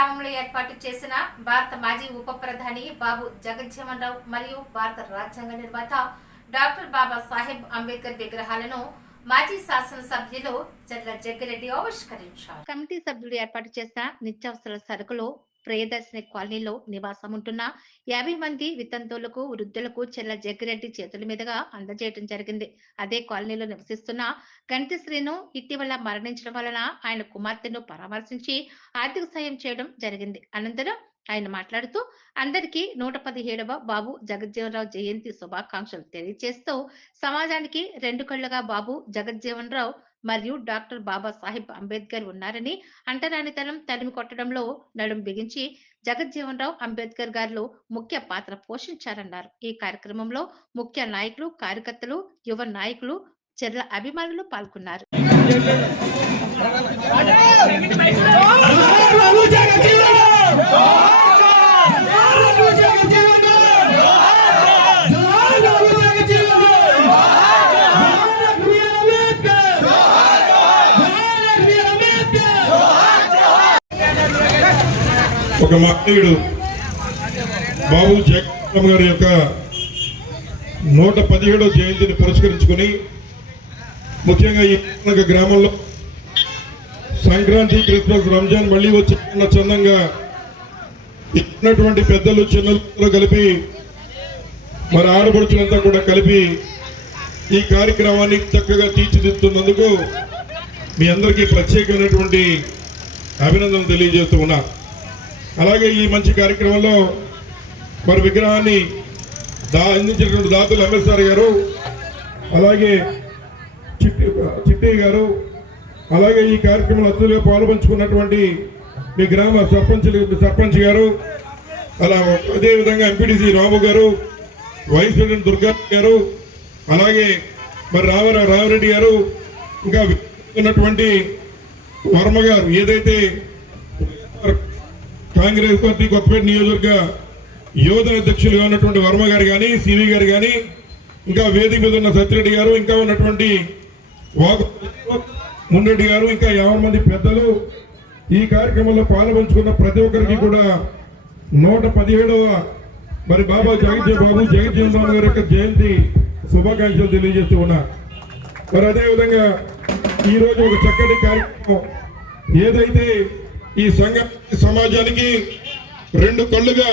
గ్రామంలో ఏర్పాటు చేసిన భారత మాజీ ఉప ప్రధాని బాబు జగజ్జీవన్ రావు మరియు భారత రాజ్యాంగ నిర్మాత డాక్టర్ బాబా సాహెబ్ అంబేద్కర్ విగ్రహాలను మాజీ శాసనసభ్యులు జడ్ల జగ్గిరెడ్డి ఆవిష్కరించారు. కమిటీ సభ్యులు ఏర్పాటు చేసిన నిత్యావసర సరుకులు ప్రియదర్శిని కాలనీలో నివాసం ఉంటున్న యాభై మంది వితంతువులకు వృద్ధులకు చెల్ల జగ్గిరెడ్డి చేతుల మీదుగా అందజేయడం జరిగింది. అదే కాలనీలో నివసిస్తున్న గణితశ్రీను ఇటీవల మరణించడం వలన ఆయన కుమార్తెను పరామర్శించి ఆర్థిక సాయం చేయడం జరిగింది. అనంతరం ఆయన మాట్లాడుతూ అందరికీ నూట పదిహేడవ బాబు జగజ్జీవనరావు జయంతి శుభాకాంక్షలు తెలియజేస్తూ సమాజానికి రెండు కళ్ళుగా బాబు జగజ్జీవన్ రావు మరియు డాక్టర్ బాబా సాహెబ్ అంబేద్కర్ ఉన్నారని అంటరానితనం తరిమి కొట్టడంలో నడుం బిగించి జగజ్జీవన్ రావు అంబేద్కర్ గారు ముఖ్య పాత్ర పోషించారన్నారు. ఈ కార్యక్రమంలో ముఖ్య నాయకులు కార్యకర్తలు యువ నాయకులు చెర్ల అభిమానులు పాల్గొన్నారు. ఒక మహనీయుడు బాబు జగన్ గారి యొక్క నూట పదిహేడో జయంతిని పురస్కరించుకుని ముఖ్యంగా ఈ గ్రామంలో సంక్రాంతి క్రిస్మస్ రంజాన్ మళ్ళీ వచ్చిన చందంగా ఇచ్చినటువంటి పెద్దలు చిన్నలు కలిపి మరి ఆడపడుచులంతా కూడా కలిపి ఈ కార్యక్రమాన్ని చక్కగా తీర్చిదిద్దుతున్నందుకు మీ అందరికీ ప్రత్యేకమైనటువంటి అభినందనలు తెలియజేస్తూ ఉన్నా. అలాగే ఈ మంచి కార్యక్రమంలో మరి విగ్రహాన్ని దా అందించినటువంటి దాతలు అంబేద్కర్ గారు అలాగే చిట్టి చిట్టి గారు అలాగే ఈ కార్యక్రమంలో అతిథులుగా పాల్పంచుకున్నటువంటి మీ గ్రామ సర్పంచ్ సర్పంచ్ గారు అలా అదేవిధంగా ఎంపీటీసీ రాము గారు వైస్ ప్రెసిడెంట్ దుర్గా గారు అలాగే మరి రామారావు రామరెడ్డి గారు ఇంకా ఉన్నటువంటి వర్మ గారు ఏదైతే కాంగ్రెస్ పార్టీ కొత్తపేట నియోజకవర్గ యువత అధ్యక్షులుగా ఉన్నటువంటి వర్మ గారు కానీ సివి గారు కానీ ఇంకా వేదిక మీద ఉన్న సత్యరెడ్డి గారు ఇంకా ఉన్నటువంటి వాగు మున్రెడ్డి గారు ఇంకా యాభై మంది పెద్దలు ఈ కార్యక్రమంలో పాల్పంచుకున్న ప్రతి ఒక్కరికి కూడా నూట పదిహేడవ మరి బాబా జగజ్జీ బాబు జగజ్జీవన్ రామ్ గారి యొక్క జయంతి శుభాకాంక్షలు తెలియజేస్తూ ఉన్నా. మరి అదేవిధంగా ఈ రోజు ఒక చక్కటి కార్యక్రమం ఏదైతే ఈ సంఘ సమాజానికి రెండు కళ్ళుగా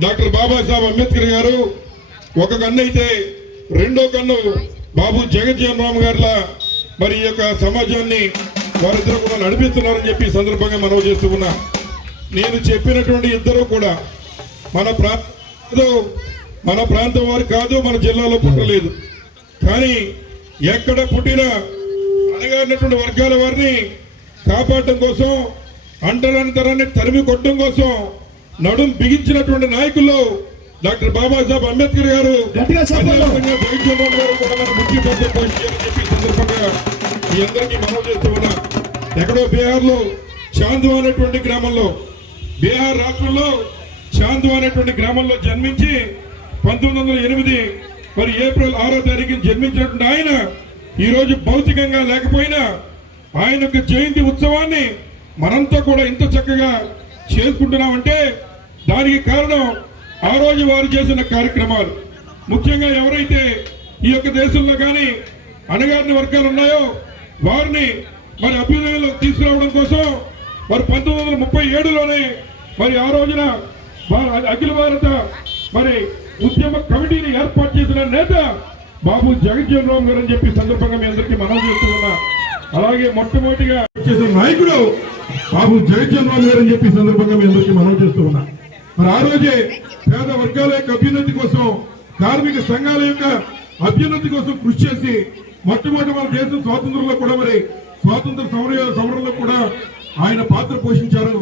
డాక్టర్ బాబాసాహెబ్ అంబేద్కర్ గారు ఒక కన్ను అయితే రెండో కన్ను బాబు జగజ్జీవన్ రామ్ గారిలా మరి ఈ యొక్క సమాజాన్ని వారిద్దరు కూడా నడిపిస్తున్నారని చెప్పి సందర్భంగా మనవి చేస్తూ నేను చెప్పినటువంటి ఇద్దరు కూడా మన ప్రాంతం మన ప్రాంతం వారు కాదు మన జిల్లాలో పుట్టలేదు. కానీ ఎక్కడ పుట్టినా అనగారినటువంటి వర్గాల వారిని కాపాడటం కోసం అంటరానితరాన్ని తరిమి కొట్టడం కోసం నడుం బిగించినటువంటి నాయకుల్లో డాక్టర్ బాబాసాహెబ్ అంబేద్కర్ గారు మీ అందరికీ మనవి చేస్తూ ఉన్నా ఎక్కడో బీహార్లో చాందు అనేటువంటి గ్రామంలో బీహార్ రాష్ట్రంలో చాందు అనేటువంటి గ్రామంలో జన్మించి పంతొమ్మిది వందల ఎనిమిది మరి ఏప్రిల్ ఆరో తారీఖున జన్మించినటువంటి ఆయన ఈ రోజు భౌతికంగా లేకపోయినా ఆయన యొక్క జయంతి ఉత్సవాన్ని మనంతా కూడా ఇంత చక్కగా చేసుకుంటున్నామంటే దానికి కారణం ఆ రోజు వారు చేసిన కార్యక్రమాలు. ముఖ్యంగా ఎవరైతే ఈ యొక్క దేశంలో కానీ అణగారిన వర్గాలు ఉన్నాయో వారిని మరి అభ్యుదయంలోకి తీసుకురావడం కోసం మరి పంతొమ్మిది వందల ముప్పై ఏడులోనే మరి ఆ రోజున అఖిల భారత మరి ఉద్యమ కమిటీని ఏర్పాటు చేసిన నేత బాబు జగజ్జీవన్ రామ్ గారు అని చెప్పి సందర్భంగా మీ అందరికీ మనం చేస్తున్నా అలాగే మొట్టమొదటిగా చేసిన నాయకుడు బాబు జగజ్జీవన్ గారు అని చెప్పి సందర్భంగా మీ అందరికీ మనం చేస్తూ ఉన్నా. మరి ఆ రోజే పేద వర్గాల యొక్క అభ్యున్నతి కోసం కార్మిక సంఘాల యొక్క అభ్యున్నతి కోసం కృషి చేసి మొట్టమొదటి మన దేశం స్వాతంత్రంలో కూడా మరి స్వాతంత్ర సమర సమరంలో కూడా ఆయన పాత్ర పోషించారు.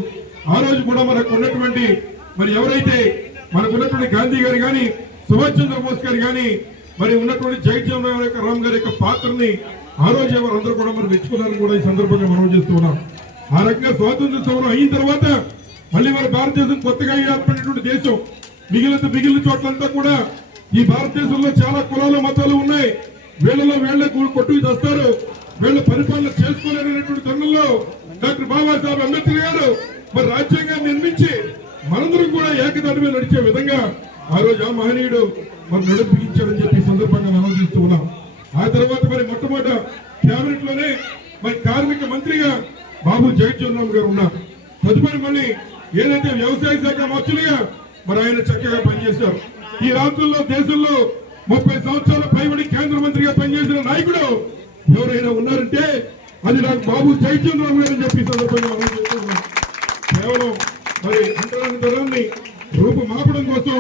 ఆ రోజు కూడా మనకు ఉన్నటువంటి మరి ఎవరైతే మనకు ఉన్నటువంటి గాంధీ గారు కానీ సుభాష్ చంద్రబోస్ గారు కానీ మరి ఉన్నటువంటి జగజ్జీవన్ రామ్ యొక్క రామ్ గారి యొక్క పాత్రని ఆ రోజు ఎవరందరూ కూడా మరి మెచ్చుకున్నారని కూడా ఈ సందర్భంగా మనం చేస్తూ ఉన్నాం. ఆ రకంగా స్వాతంత్ర సమరం అయిన తర్వాత మళ్ళీ మన భారతదేశం కొత్తగా ఏర్పడినటువంటి దేశం మిగిలిన మిగిలిన చోట్లంతా కూడా ఈ భారతదేశంలో చాలా కులాలు మతాలు ఉన్నాయి. వీళ్ళలో వీళ్ళ కొట్టుకు తెస్తారు వీళ్ళ పరిపాలన చేసుకోలేనటువంటి తరుణంలో డాక్టర్ బాబాసాహెబ్ అంబేద్కర్ గారు మరి రాజ్యాంగాన్ని నిర్మించి మనందరం కూడా ఏకదాటి మీద నడిచే విధంగా ఆ రోజు ఆ మహనీయుడు మరి నడిపించాడని చెప్పి ఈ సందర్భంగా మనం ఉన్నాం. ఆ తర్వాత మరి మొట్టమొదట కేబినెట్లోనే మరి కార్మిక మంత్రిగా బాబు జగజ్జీవన్ గారు ఉన్నారు. తదుపరి మళ్ళీ ఏదైతే వ్యవసాయ శాఖ మంత్రులుగా మరి ఆయన చక్కగా పనిచేశారు. ఈ రాష్ట్రంలో దేశంలో ముప్పై సంవత్సరాల పైబడి కేంద్ర మంత్రిగా పనిచేసిన నాయకుడు ఎవరైనా ఉన్నారంటే అది నాకు బాబు జగజ్జీవన్ గారు అని చెప్పి సందర్భంగా కేవలం మరి అంతరాని రూపు రూపుమాపడం కోసం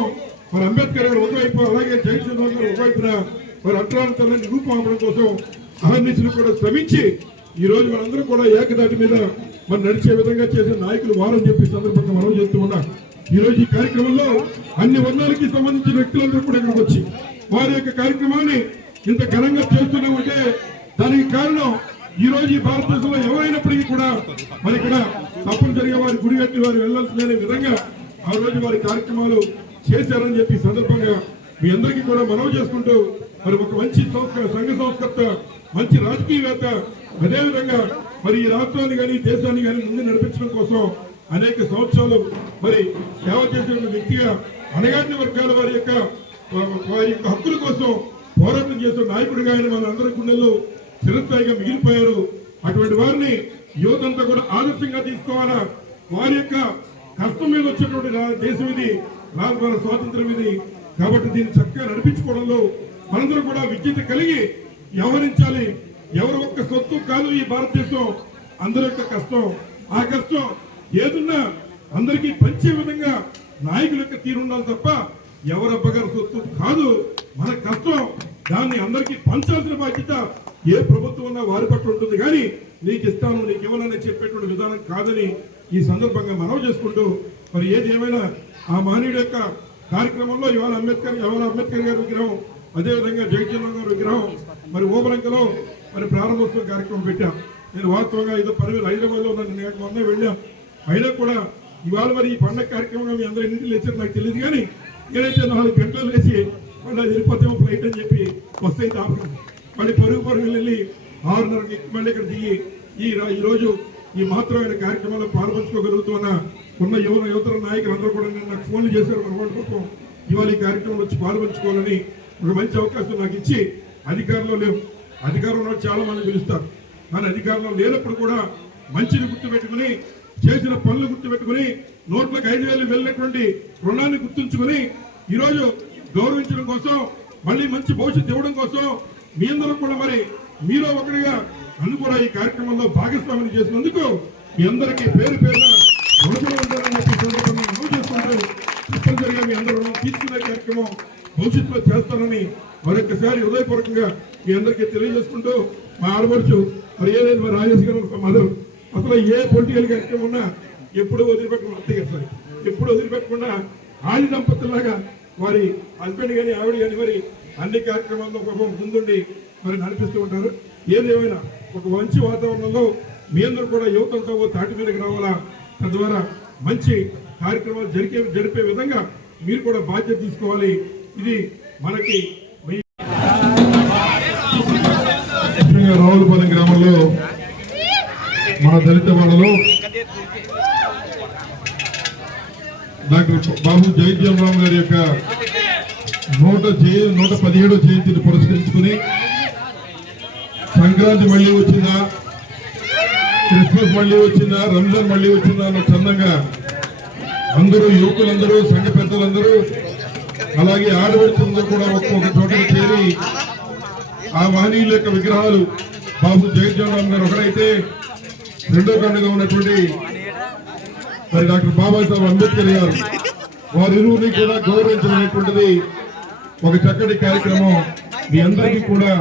మరి అంబేద్కర్ గారు ఒకవైపు అలాగే జగన్మోహన్ గారు ఒకవైపున మరి అంతరాని ధరాన్ని రూపుమాపడం కోసం అహర్నిశలు కూడా శ్రమించి ఈ రోజు మనందరం కూడా ఏకదాటి మీద మరి నడిచే విధంగా చేసిన నాయకులు వారని చెప్పి సందర్భంగా మనం చేస్తూ ఉన్నాం. ఈ రోజు ఈ కార్యక్రమంలో అన్ని వర్ణాలకి సంబంధించిన వ్యక్తులందరూ కూడా ఇక్కడికి వచ్చి వారి యొక్క కార్యక్రమాన్ని ఇంత ఘనంగా చేస్తున్నామంటే దానికి కారణం ఈ రోజు ఈ భారతదేశంలో ఎవరైనప్పటికీ కూడా మరి ఇక్కడ తప్పనిసరిగా వారి గుడి కట్టి వారు వెళ్ళాల్సిందనే విధంగా ఆ రోజు వారి కార్యక్రమాలు చేశారని చెప్పి సందర్భంగా మీ అందరికీ కూడా మనవి చేసుకుంటూ మరి ఒక మంచి సంస్కృత సంఘ సంస్కర్త మంచి రాజకీయవేత్త అదేవిధంగా మరి ఈ రాష్ట్రాన్ని కానీ దేశాన్ని కానీ ముందు నడిపించడం కోసం అనేక సంవత్సరాలు మరి సేవ చేసిన వ్యక్తిగా అణగారిన వర్గాల వారి యొక్క వారి యొక్క హక్కుల కోసం పోరాటం చేసిన నాయకుడిగా ఆయన మన అందరి గుండెల్లో చిరస్థాయిగా మిగిలిపోయారు. అటువంటి వారిని యువతంతా కూడా ఆదర్శంగా తీసుకోవాలా? వారి యొక్క కష్టం మీద వచ్చినటువంటి దేశం ఇది రాజభార స్వాతంత్రం ఇది. కాబట్టి దీన్ని చక్కగా నడిపించుకోవడంలో మనందరూ కూడా విద్యత కలిగి వ్యవహరించాలి. ఎవరి ఒక్క సొత్తు కాదు ఈ భారతదేశం. అందరి యొక్క కష్టం. ఆ కష్టం ఏదున్నా అందరికీ పంచే విధంగా నాయకుల యొక్క తీరు ఉండాలి తప్ప ఎవరబ్బగారు సొత్తు కాదు. మన కష్టం దాన్ని అందరికీ పంచాల్సిన బాధ్యత ఏ ప్రభుత్వం ఉన్నా వారి పట్ల ఉంటుంది. కానీ నీకు ఇస్తాను నీకు ఇవ్వాలని చెప్పేటువంటి విధానం కాదని ఈ సందర్భంగా మనవి చేసుకుంటూ మరి ఏది ఏమైనా ఆ మహనీయుడు యొక్క కార్యక్రమంలో ఇవాళ అంబేద్కర్ ఇవాళ అంబేద్కర్ గారి విగ్రహం అదేవిధంగా జగజ్జీవన్ గారి విగ్రహం మరి ఓబలంకలో మరి ప్రారంభోత్సవ కార్యక్రమం పెట్టాం. నేను వాస్తవంగా ఏదో పని హైదరాబాద్లో ఉన్నాను నేను మొన్న వెళ్ళాం. అయినా కూడా ఇవాళ మరి ఈ పండగ కార్యక్రమం మీ అందరూ ఎన్నింటి లేచారు నాకు తెలియదు కానీ ఏదైతే నాలుగు గంటలు లేచి మళ్ళీ వెళ్ళిపోతాము ఫ్లైట్ అని చెప్పి వస్తే ఆపడం. మళ్ళీ పరుగు పరుగు వెళ్ళి ఆరున్నరకి మళ్ళీ ఇక్కడ దిగి ఈ రా- ఈ మహత్తరమైన ఈ కార్యక్రమంలో పాల్పంచుకోగలుగుతున్న ఉన్న యువన యువతర నాయకులు అందరూ కూడా నేను నాకు ఫోన్లు చేశారు. మన వాళ్ళ కోసం ఇవాళ ఈ కార్యక్రమంలో వచ్చి పాల్పంచుకోవాలని ఒక మంచి అవకాశం నాకు ఇచ్చి అధికారంలో లేవు. అధికారంలో చాలా మంది పిలుస్తారు. కానీ అధికారంలో లేనప్పుడు కూడా మంచిని గుర్తుపెట్టుకుని చేసిన పనులు గుర్తుపెట్టుకుని నోట్లకు ఐదు వేలు వెళ్ళినటువంటి రుణాన్ని గుర్తుంచుకుని ఈరోజు గౌరవించడం కోసం మళ్ళీ మంచి భవిష్యత్తు ఇవ్వడం కోసం మీ అందరూ కూడా మరి మీలో ఒకరిగా నన్ను కూడా ఈ కార్యక్రమంలో భాగస్వామిని చేసినందుకు మీ అందరికీ పేరు పేరున రుణపడి ఉంటారని చెప్పి సందర్భంగా మీ అందరూ తీసుకునే కార్యక్రమం భవిష్యత్తులో చేస్తానని మరొకసారి హృదయపూర్వకంగా మీ అందరికీ తెలియజేసుకుంటూ మా ఆడపడుచు మరి ఏదైతే మా రాజేష్ గారు మదర్. అసలు ఏ పొలిటికల్ కార్యక్రమం ఉన్నా ఎప్పుడు వదిలిపెట్టకుండా అత్తయ్య సార్? ఎప్పుడు వదిలిపెట్టకుండా ఆది దంపతులాగా వారి హస్బెండ్ కానీ ఆవిడ కానీ మరి అన్ని కార్యక్రమాల్లో పాపం ముందుండి మరి నడిపిస్తూ ఉంటారు. ఏదేమైనా ఒక మంచి వాతావరణంలో మీ అందరూ కూడా యువతలతో తాటి మీదకి రావాలా? తద్వారా మంచి కార్యక్రమాలు జరిగే జరిపే విధంగా మీరు కూడా బాధ్యత తీసుకోవాలి. ఇది మనకి ముఖ్యంగా రావులపాలెం గ్రామంలో మన దళిత వాళ్ళలో డాక్టర్ బాబు జయజీవన్ గారి యొక్క నూట జయ నూట పదిహేడో జయంతిని పురస్కరించుకుని సంక్రాంతి మళ్ళీ వచ్చిందా? క్రిస్మస్ మళ్ళీ వచ్చిందా? రంజాన్ మళ్ళీ వచ్చిందా? అన్న చందంగా అందరూ యువకులందరూ సంఘ పెద్దలందరూ అలాగే ఆడవచ్చు కూడా ఒక్కొక్క చోటకి చేరి ఆ మహనీయుల యొక్క విగ్రహాలు బాబు జగజ్జనరామ్ గారు ఒకరైతే రెండో కండగా ఉన్నటువంటి మరి డాక్టర్ బాబాసాహెబ్ అంబేద్కర్ గారు. వారి ఇరువురిని కూడా గౌరవించడం ఒక చక్కటి కార్యక్రమం. మీ అందరికీ కూడా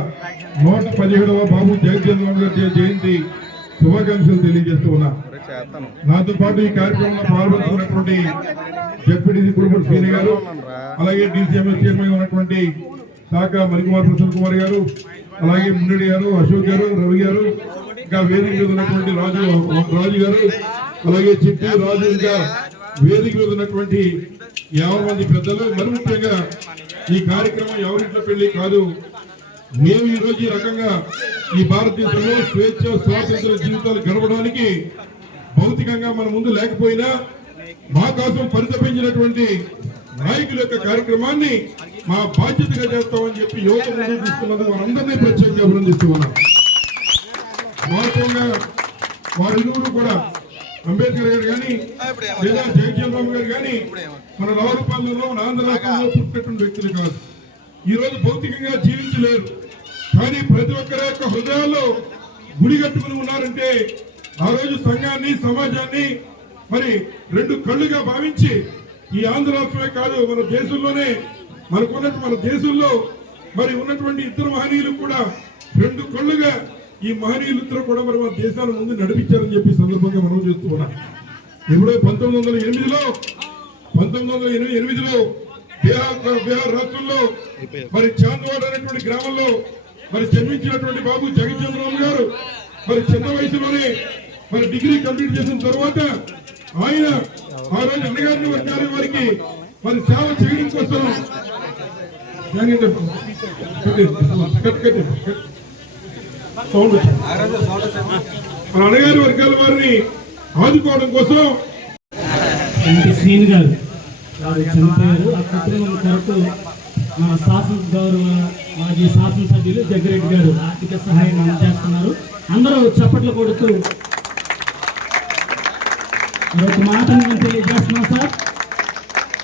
నూట పదిహేడవ బాబు జగజ్జనరామ్ గారి జయంతి శుభాకాంక్షలు తెలియజేస్తూ ఉన్నా. నాతో పాటు ఈ కార్యక్రమంలో పాల్గొంటున్నటువంటి డిప్యూటీ కుటుంబ శ్రీని గారు అలాగే డీసీఎంఎస్ చైర్మన్ ఉన్నటువంటి శాఖ మణికుమార్ ప్రసన్న కుమార్ గారు అలాగే మున్నడి గారు అశోక్ గారు రవి గారు ఇంకా వేదిక మీద ఉన్నటువంటి రాజు రాజు గారు అలాగే చిట్టి రాజు ఇంకా వేదిక మీద ఉన్నటువంటి యాభై మంది పెద్దలు. మరి ముఖ్యంగా ఈ కార్యక్రమం ఎవరింట్లో పెళ్ళి కాదు. మేము ఈ రోజు ఈ రకంగా ఈ భారతదేశంలో స్వేచ్ఛ స్వాతంత్ర జీవితాలు గడపడానికి భౌతికంగా మన ముందు లేకపోయినా మా కోసం పరితపించినటువంటి నాయకుల యొక్క కార్యక్రమాన్ని మా బాధ్యతగా చేస్తామని చెప్పి యువత ముందుకు తీసుకున్నందుకు వారందరినీ ప్రత్యేకంగా అభినందిస్తూ ఉన్నాం వాస్తవంగా వారిరువురు కూడా అంబేద్కర్ గారు కానీ లేదా జగజ్జనరామ్ గారు కానీ మన రావులపాలెంలో మన ఆంధ్ర రాష్ట్రంలో పుట్టినటువంటి వ్యక్తులు కాదు. ఈ రోజు భౌతికంగా జీవించలేరు. కానీ ప్రతి ఒక్కరి యొక్క హృదయాల్లో గుడి కట్టుకుని ఉన్నారంటే ఆ రోజు సంఘాన్ని సమాజాన్ని మరి రెండు కళ్ళుగా భావించి ఈ ఆంధ్ర రాష్ట్రమే కాదు మన దేశంలోనే మనకున్నట్టు మన దేశంలో మరి ఉన్నటువంటి ఇద్దరు మహనీయులు కూడా రెండు కళ్ళుగా ఈ మహనీయులిద్దరూ కూడా మరి మన దేశాన్ని ముందు నడిపించారని చెప్పి సందర్భంగా మనం చేస్తూ ఉన్నాం. ఎప్పుడో పంతొమ్మిది వందల ఎనిమిదిలో పంతొమ్మిది వందల ఎనిమిది ఎనిమిదిలో బీహార్ బీహార్ రాష్ట్రంలో మరి చాందవాడ అనేటువంటి గ్రామంలో మరి జన్మించినటువంటి బాబు జగజ్జనరామ్ గారు మరి చిన్న వయసులోనే మరి డిగ్రీ కంప్లీట్ చేసిన తర్వాత ఆయన ఆ రోజు అన్నగారిని వర్గాల వారికి మరి సేవ చేయడం కోసం మన అన్నగారి వర్గాల వారిని ఆదుకోవడం కోసం శ్రీని గారు వారు చనిపోయారు. ఆ కుటుంబం కొరకు మన శాసన గౌరవ మాజీ శాసనసభ్యులు జగ్గిరెడ్డి గారు ఆర్థిక సహాయం అందజేస్తున్నారు. అందరూ చప్పట్లు కొడుతూ మరొక మాట తెలియజేస్తున్నాం సార్?